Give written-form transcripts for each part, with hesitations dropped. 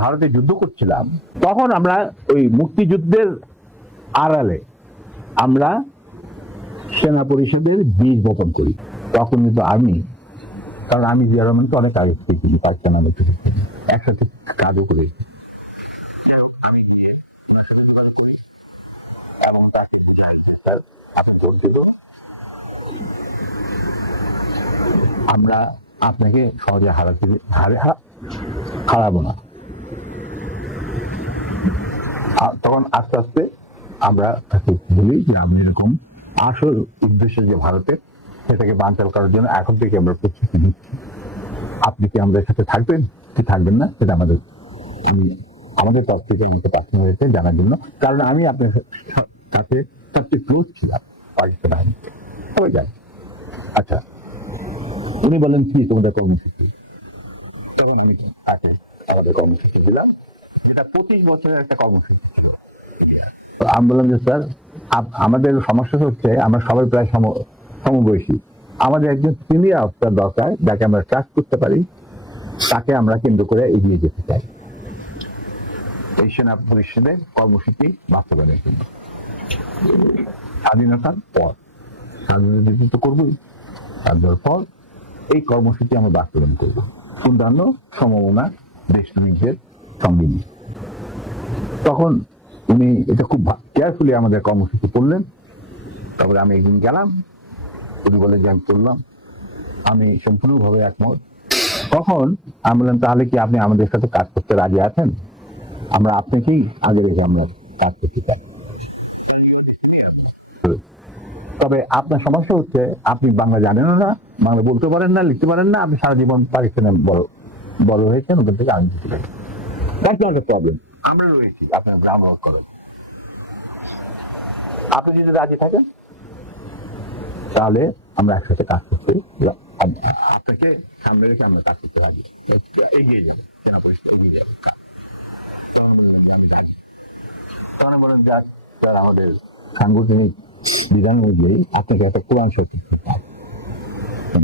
ভারতে যুদ্ধ করছিলাম, তখন আমরা ওই মুক্তিযুদ্ধের আড়ালে আমরা সেনা পরিষদের বীজ বপন করি। তখন কিন্তু আর্মি, কারণ আমি জিয়া রহমানকে অনেক আগে থেকে পাকিস্তান একসাথে কাজও করেছি। আমরা আপনাকে সহজে হারাবো না। তখন আস্তে আস্তে আমরা বলি যে আমি এরকম আসল উদ্দেশ্য যে ভারতের, সেটাকে বানচাল করার জন্য এখন থেকে আমরা প্রস্তুতি নিচ্ছি। আপনি কি আমাদের সাথে থাকবেন কি থাকবেন না, সেটা আমাদের তরফ থেকে পাঠানো হয়েছে জানার জন্য। কারণ আমি আপনার সাথে সবচেয়ে ক্লোজ ছিলাম পাকিস্তান আর্মি, সবাই জানে। আচ্ছা, উনি বলেন কি তোমাদের কর্মসূচি? তখন আমি আমাদের কর্মসূচি দিলাম, যেটা 25 বছরের একটা কর্মসূচি ছিল। আমি বললাম যে স্যার, আমাদের সমস্যা হচ্ছে আমরা সবাই প্রায় সমবয়সী, আমাদের একজন সিনিয়র অফিসার দরকার যাকে আমরা ট্রাস্ট করতে পারি, তাকে আমরা কেন্দ্র করে এগিয়ে যেতে চাই এই সেনা পরিষদের কর্মসূচি বাস্তবায়নের জন্য। স্বাধীনতার পর স্বাধীনতা তো করবোই, তারপর পর এই কর্মসূচি আমরা বাস্তবায়ন করবো অন্যান্য সমমনা দেশপ্রেমিকদের সঙ্গে নিয়ে। তখন উনি এটা খুব কেয়ারফুলি আমাদের কর্মসূচি করলেন। তারপরে আমি একদিন গেলাম, উনি বলে যে আমি করলাম, আমি সম্পূর্ণভাবে একমত। তখন আমি বললাম তাহলে কি আপনি আমাদের সাথে কাজ করতে রাজি আছেন? আমরা আপনাকেই আগে রেখে আমরা কাজ করতে চাই। তবে আপনার সমস্যা হচ্ছে আপনি বাংলা জানেন না, বাংলা বলতে পারেন না, লিখতে পারেন না, আপনি সারা জীবন পাকিস্তানে বড় হয়েছেন, ওখান থেকে আমি প্রবলেম। আমরা রয়েছি আপনার গ্রাউন্ড করেন। আপনি যদি রাজি থাকেন তাহলে আমরা একসাথে কাজ করতে, আপনাকে সামনে রেখে আমরা কাজ করতে পারবো, এগিয়ে যাবো, সেনা পরিষদ এগিয়ে যাবো। তখন বললেন যে আমি জানি। তখন বলেন যাক স্যার, আমাদের সাংগঠনিক বিধান অনুযায়ী আপনাকে একটা কোরআন শক্তি করতে হবে,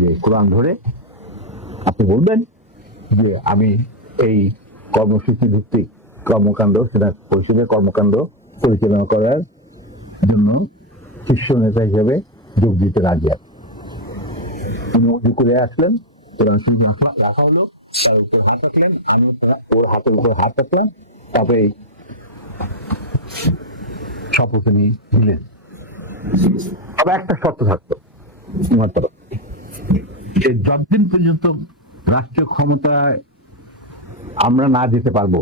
যে কোরআন ধরে আপনি বলবেন যে আমি এই কর্মসূচি ভিত্তিক কর্মকাণ্ড, সেটা পরিষদের কর্মকাণ্ড পরিচালনা করার জন্য শীর্ষ নেতা হিসেবে যোগ দিতে রাজি আছে। উনি উজু করে আসলেন, কোরআন শরীফ রাখা হলো, ওর হাতের উপর হাত রাখলেন, তবে শপথ নিলেন। তবে একটা শর্ত থাকতো, যতদিন পর্যন্ত রাষ্ট্রীয় ক্ষমতায় আমরা না যেতে পারবো,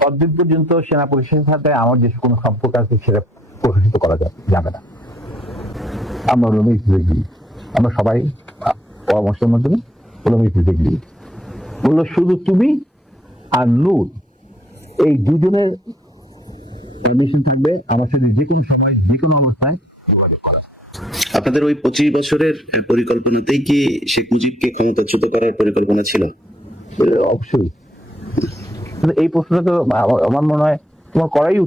ততদিন পর্যন্ত সেনা পরিষদের সাথে আমার যে কোনো সম্পর্ক আছে সেটা প্রকাশিত করা যাবে না। আমরা আমরা সবাই পরামর্শের মাধ্যমে বললো শুধু তুমি আর নূর, এই দুজনের পারমিশন থাকবে আমার সাথে যে কোনো সময় যে কোনো অবস্থায় যোগাযোগ করা। আপনাদের ওই 25 বছরের পরিকল্পনাতেই কি শেখ মুজিবকে ক্ষমতাচ্যুত করার পরিকল্পনা ছিল? অবশ্যই। এই প্রশ্নটা তো আমার মনে হয় তোমার করাই